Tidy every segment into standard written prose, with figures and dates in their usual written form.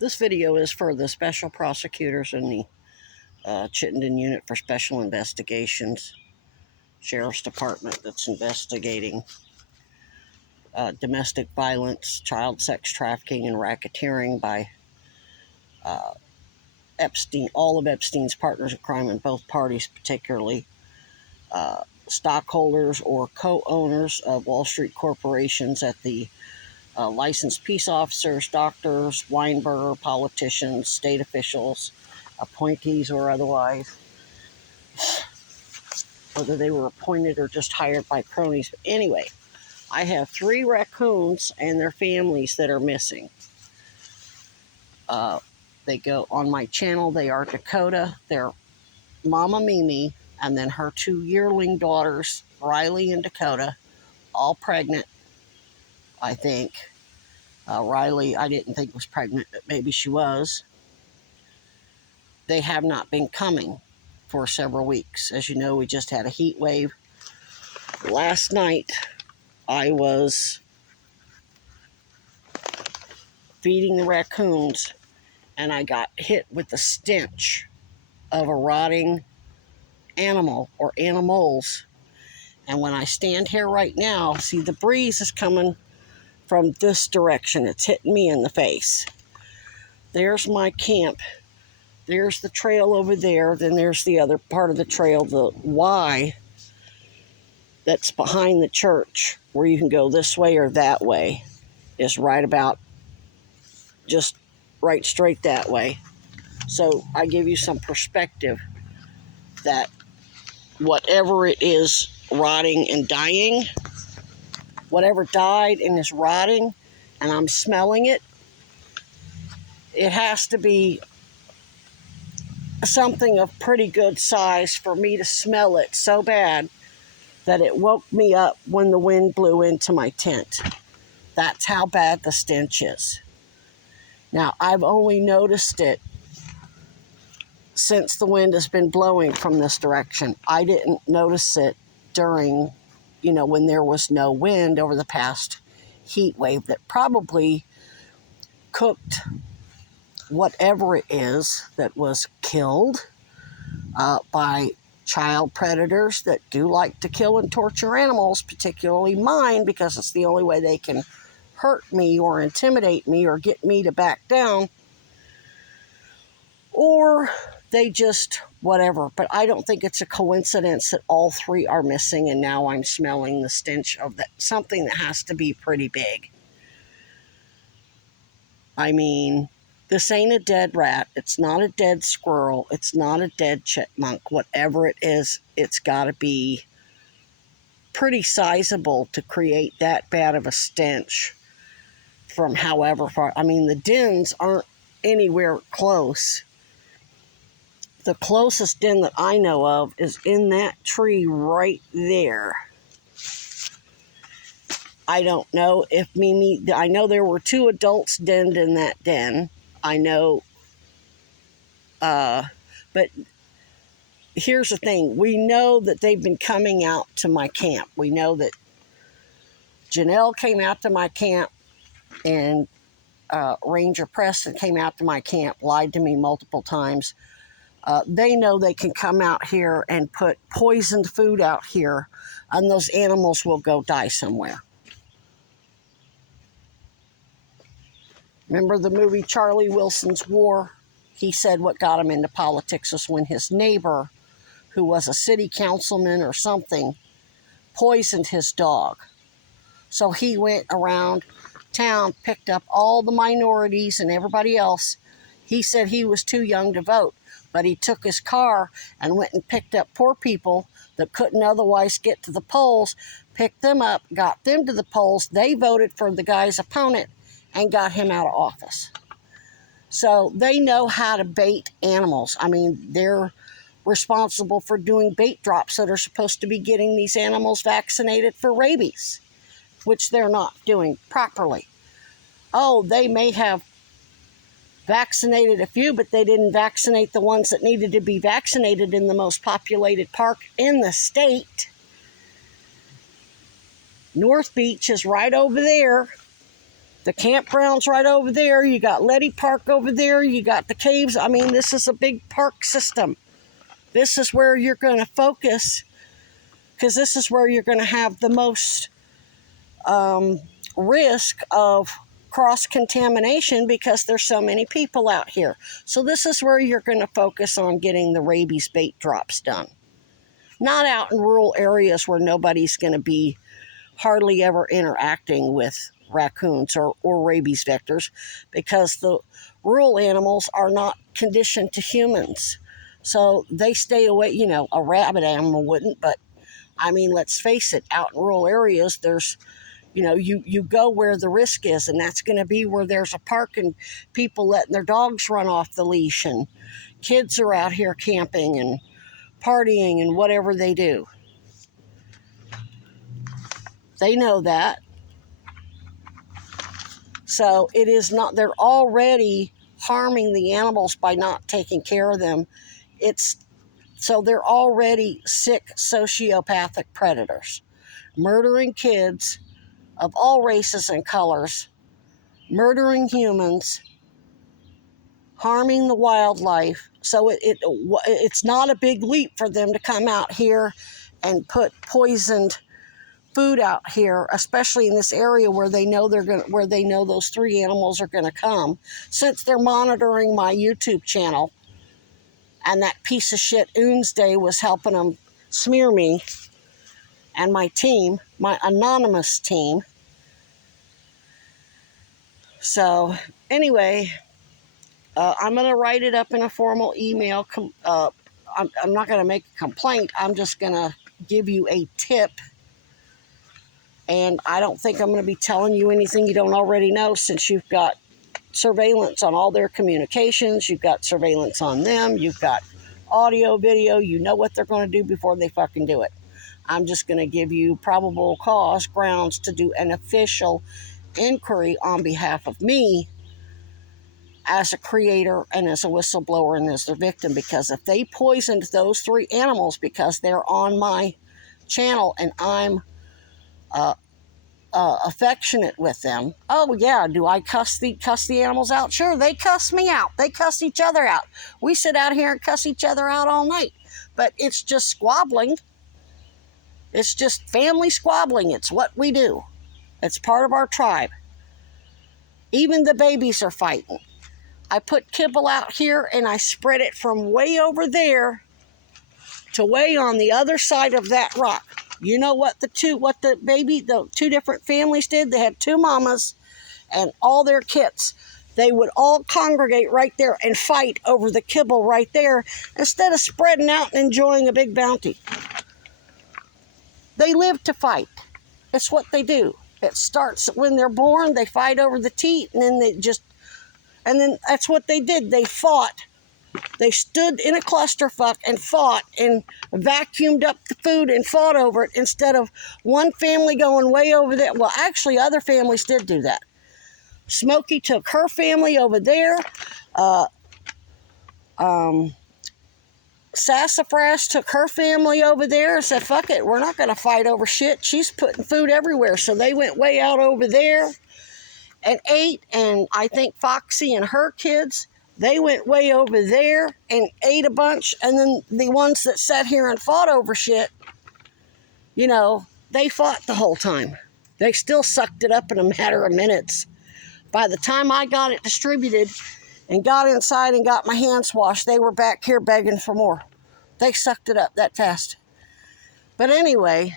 This video is for the special prosecutors in the Chittenden Unit for Special Investigations Sheriff's Department that's investigating domestic violence, child sex trafficking, and racketeering by Epstein, all of Epstein's partners in crime in both parties, particularly stockholders or co-owners of Wall Street corporations at the licensed peace officers, doctors, Weinberger, politicians, state officials, appointees or otherwise, whether they were appointed or just hired by cronies. But anyway, I have 3 raccoons and their families that are missing. They go on my channel. They are Dakota, their mama Mimi, and then her 2 yearling daughters, Riley and Dakota, all pregnant, I think. Riley, I didn't think was pregnant, but maybe she was. They have not been coming for several weeks. As you know, we just had a heat wave. Last night, I was feeding the raccoons, and I got hit with the stench of a rotting animal or animals. And when I stand here right now, see, the breeze is coming from this direction. It's hitting me in the face. There's my camp. There's the trail over there. Then there's the other part of the trail, the Y, that's behind the church, where you can go this way or that way, is right about just right straight that way. So I give you some perspective that whatever it is rotting and dying, whatever died and is rotting, and I'm smelling it, it has to be something of pretty good size for me to smell it so bad that it woke me up when the wind blew into my tent. That's how bad the stench is. Now, I've only noticed it since the wind has been blowing from this direction. I didn't notice it during, when there was no wind over the past heat wave that probably cooked whatever it is that was killed by child predators that do like to kill and torture animals, particularly mine, because it's the only way they can hurt me or intimidate me or get me to back down. Or they just whatever. But I don't think it's a coincidence that all 3 are missing, and now I'm smelling the stench of that, something that has to be pretty big. I mean, this ain't a dead rat. It's not a dead squirrel. It's not a dead chipmunk. Whatever it is, it's got to be pretty sizable to create that bad of a stench from however far. I mean, the dens aren't anywhere close. The closest den that I know of is in that tree right there. I don't know if Mimi, I know there were 2 adults denned in that den. I know, but here's the thing. We know that they've been coming out to my camp. We know that Janelle came out to my camp, and Ranger Preston came out to my camp, lied to me multiple times. They know they can come out here and put poisoned food out here, and those animals will go die somewhere. Remember the movie Charlie Wilson's War? He said what got him into politics was when his neighbor, who was a city councilman or something, poisoned his dog. So he went around town, picked up all the minorities and everybody else. He said he was too young to vote, but he took his car and went and picked up poor people that couldn't otherwise get to the polls, picked them up, got them to the polls. They voted for the guy's opponent and got him out of office. So they know how to bait animals. I mean, they're responsible for doing bait drops that are supposed to be getting these animals vaccinated for rabies, which they're not doing properly. Oh, they may have vaccinated a few, but they didn't vaccinate the ones that needed to be vaccinated in the most populated park in the state. North Beach is right over there. The campground's right over there. You got Letty Park over there. You got the caves. I mean, this is a big park system. This is where you're going to focus, because this is where you're going to have the most risk of cross-contamination, because there's so many people out here. So this is where you're going to focus on getting the rabies bait drops done. Not out in rural areas where nobody's going to be hardly ever interacting with raccoons or rabies vectors, because the rural animals are not conditioned to humans. So they stay away. You know, a rabid animal wouldn't, but I mean, let's face it, out in rural areas, there's, you know, you go where the risk is, and that's going to be where there's a park and people letting their dogs run off the leash, and kids are out here camping and partying and whatever they do. They know that. So it is not, they're already harming the animals by not taking care of them. So they're already sick sociopathic predators, murdering kids of all races and colors, murdering humans, harming the wildlife. So it's not a big leap for them to come out here and put poisoned food out here, especially in this area where they know those three animals are going to come, since they're monitoring my YouTube channel, and that piece of shit Oonsday was helping them smear me and my team, my anonymous team. So anyway, I'm going to write it up in a formal email. I'm not going to make a complaint. I'm just going to give you a tip. And I don't think I'm going to be telling you anything you don't already know, since you've got surveillance on all their communications. You've got surveillance on them. You've got audio, video. You know what they're going to do before they fucking do it. I'm just going to give you probable cause grounds to do an official inquiry on behalf of me as a creator and as a whistleblower and as their victim. Because if they poisoned those three animals because they're on my channel and I'm affectionate with them. Oh yeah, do I cuss the animals out? Sure, they cuss me out. They cuss each other out. We sit out here and cuss each other out all night. But it's just squabbling. It's just family squabbling. It's what we do. It's part of our tribe. Even the babies are fighting. I put kibble out here and I spread it from way over there to way on the other side of that rock. You know what the two different families did? They had two mamas and all their kits. They would all congregate right there and fight over the kibble right there, instead of spreading out and enjoying a big bounty. They live to fight. It's what they do. It starts when they're born. They fight over the teat, and then that's what they did. They fought. They stood in a clusterfuck and fought and vacuumed up the food and fought over it, instead of one family going way over there. Well, actually, other families did do that. Smokey took her family over there. Sassafras took her family over there and said, fuck it, we're not going to fight over shit. She's putting food everywhere. So they went way out over there and ate. And I think Foxy and her kids, they went way over there and ate a bunch. And then the ones that sat here and fought over shit, you know, they fought the whole time. They still sucked it up in a matter of minutes. By the time I got it distributed and got inside and got my hands washed, they were back here begging for more. They sucked it up that fast. But anyway,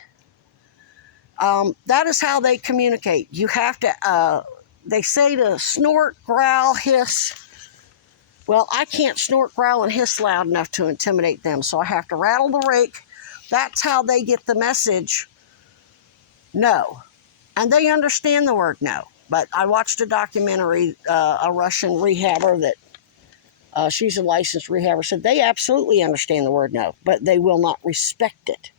that is how they communicate. You have to, they say to snort, growl, hiss. Well, I can't snort, growl, and hiss loud enough to intimidate them, so I have to rattle the rake. That's how they get the message, no. And they understand the word no. But I watched a documentary, a Russian rehabber that she's a licensed rehabber, said they absolutely understand the word no, but they will not respect it.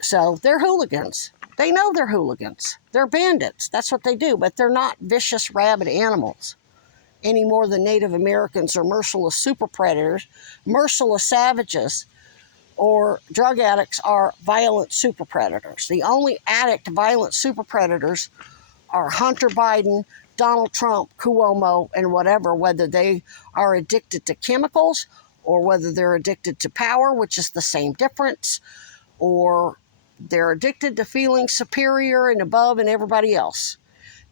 So they're hooligans. They know they're hooligans. They're bandits. That's what they do. But they're not vicious, rabid animals any more than Native Americans are merciless super predators, merciless savages, or drug addicts are violent super predators. The only violent super predators or Hunter Biden, Donald Trump, Cuomo, and whatever, whether they are addicted to chemicals or whether they're addicted to power, which is the same difference, or they're addicted to feeling superior and above and everybody else.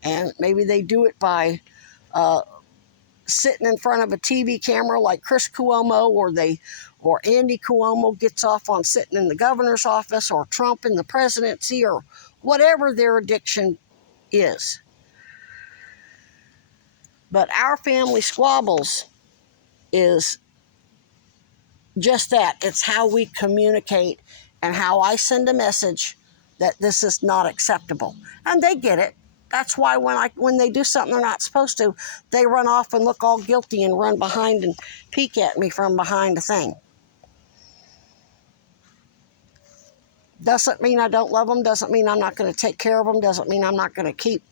And maybe they do it by sitting in front of a TV camera like Chris Cuomo, or Andy Cuomo gets off on sitting in the governor's office, or Trump in the presidency, or whatever their addiction is. But our family squabbles is just that. It's how we communicate and how I send a message that this is not acceptable. And they get it. That's why when they do something they're not supposed to, they run off and look all guilty and run behind and peek at me from behind a thing. Doesn't mean I don't love them, doesn't mean I'm not going to take care of them, doesn't mean I'm not going to keep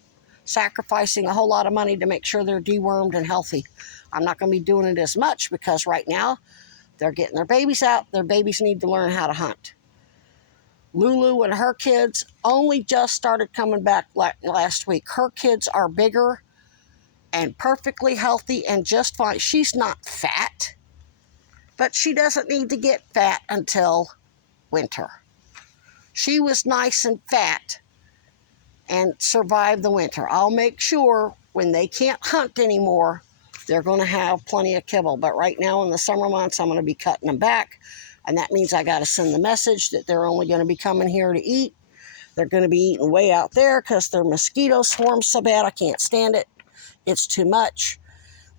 sacrificing a whole lot of money to make sure they're dewormed and healthy. I'm not going to be doing it as much because right now they're getting their babies out. Their babies need to learn how to hunt. Lulu and her kids only just started coming back last week. Her kids are bigger and perfectly healthy and just fine. She's not fat, but she doesn't need to get fat until winter. She was nice and fat and survived the winter. I'll make sure when they can't hunt anymore, they're going to have plenty of kibble. But right now in the summer months, I'm going to be cutting them back. And that means I got to send the message that they're only going to be coming here to eat. They're going to be eating way out there because their mosquito swarm so bad I can't stand it. It's too much.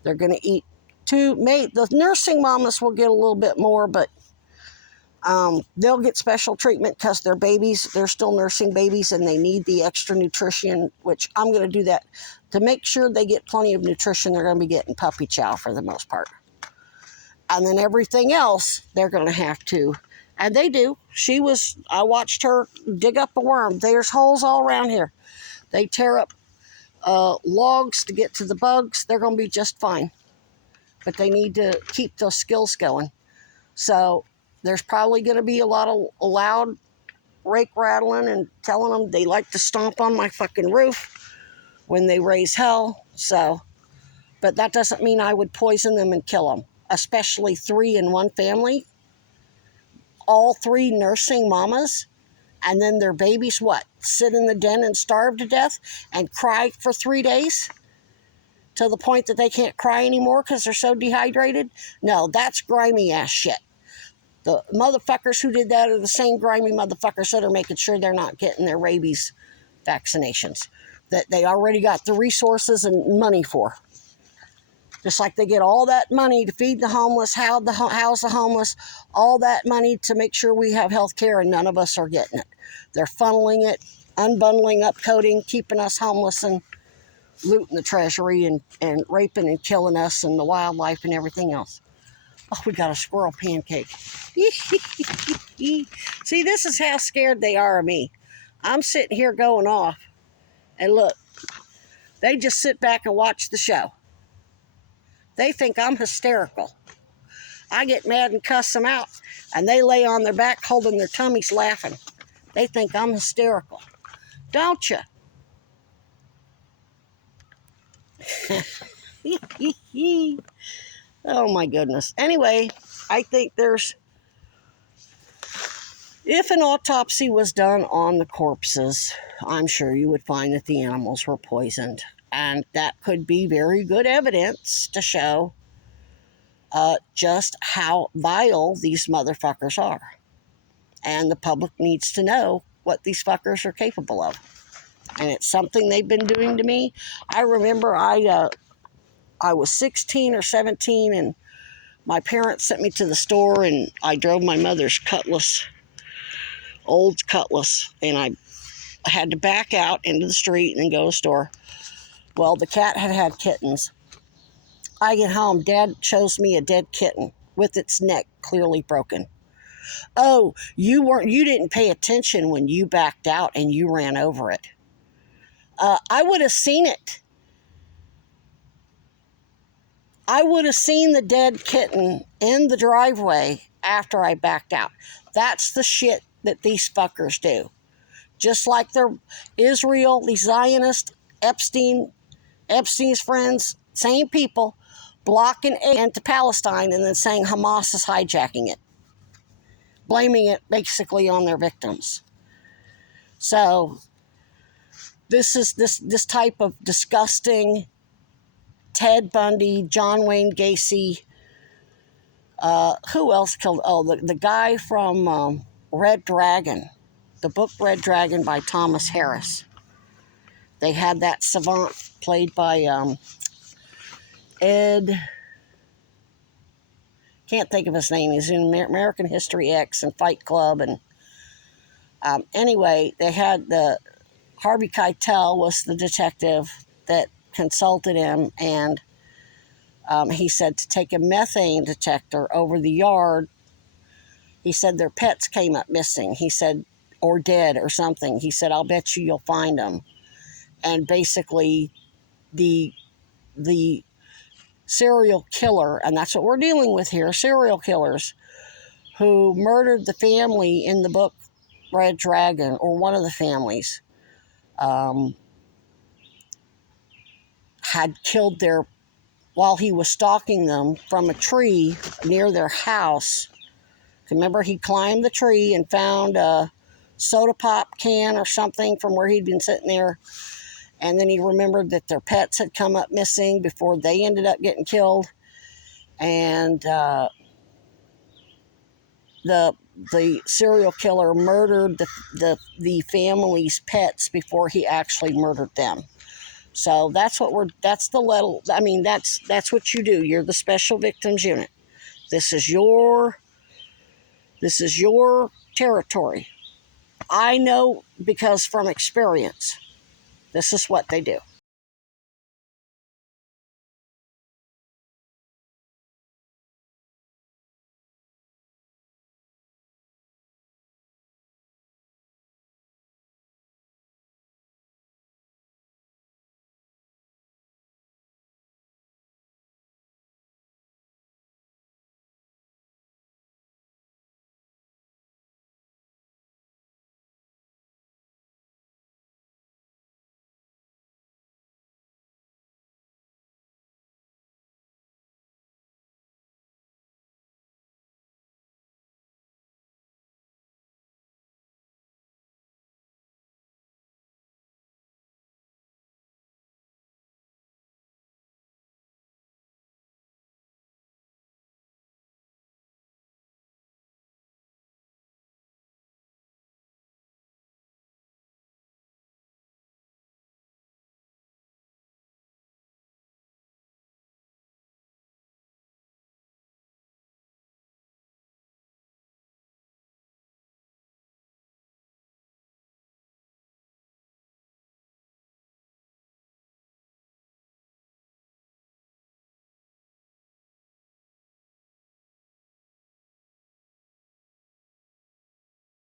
They're going to eat the nursing mamas will get a little bit more, but they'll get special treatment because they're babies. They're still nursing babies and they need the extra nutrition, which I'm going to do that to make sure they get plenty of nutrition. They're going to be getting puppy chow for the most part. And then everything else, they're going to have to. And they do. I watched her dig up a worm. There's holes all around here. They tear up logs to get to the bugs. They're going to be just fine. But they need to keep those skills going. So there's probably going to be a lot of loud rake rattling and telling them they like to stomp on my fucking roof when they raise hell. So, but that doesn't mean I would poison them and kill them. Especially 3 in one family, all 3 nursing mamas, and then their babies, sit in the den and starve to death and cry for 3 days to the point that they can't cry anymore because they're so dehydrated? No, that's grimy ass shit. The motherfuckers who did that are the same grimy motherfuckers that are making sure they're not getting their rabies vaccinations that they already got the resources and money for. Just like they get all that money to feed the homeless, house the homeless, all that money to make sure we have health care, and none of us are getting it. They're funneling it, unbundling, upcoding, keeping us homeless and looting the treasury and raping and killing us and the wildlife and everything else. Oh, we got a squirrel pancake. See, this is how scared they are of me. I'm sitting here going off, and look, they just sit back and watch the show. They think I'm hysterical. I get mad and cuss them out, and they lay on their back holding their tummies laughing. They think I'm hysterical. Don't you? Oh my goodness. Anyway, I think if an autopsy was done on the corpses, I'm sure you would find that the animals were poisoned. And that could be very good evidence to show just how vile these motherfuckers are. And the public needs to know what these fuckers are capable of. And it's something they've been doing to me. I remember I was 16 or 17 and my parents sent me to the store and I drove my mother's old Cutlass, and I had to back out into the street and then go to the store. Well, the cat had kittens. I get home, Dad shows me a dead kitten with its neck clearly broken. Oh, you didn't pay attention when you backed out and you ran over it. I would have seen it. I would have seen the dead kitten in the driveway after I backed out. That's the shit that these fuckers do. Just like they're Israel, these Zionists, Epstein's friends, same people, blocking aid to Palestine and then saying Hamas is hijacking it, blaming it basically on their victims. So this is this type of disgusting Ted Bundy, John Wayne Gacy. Who else killed? Oh, the guy from Red Dragon, the book Red Dragon by Thomas Harris. They had that savant played by Ed. Can't think of his name. He's in American History X and Fight Club. And anyway, they had the Harvey Keitel was the detective that consulted him, and he said to take a methane detector over the yard. He said their pets came up missing. He said, or dead or something. He said, I'll bet you'll find them. And basically, the serial killer, and that's what we're dealing with here, serial killers who murdered the family in the book Red Dragon, or one of the families, had killed while he was stalking them from a tree near their house. Remember, he climbed the tree and found a soda pop can or something from where he'd been sitting there. And then he remembered that their pets had come up missing before they ended up getting killed. And the serial killer murdered the family's pets before he actually murdered them. So that's what that's what you do. You're the Special Victims Unit. This is your territory. I know because from experience, this is what they do.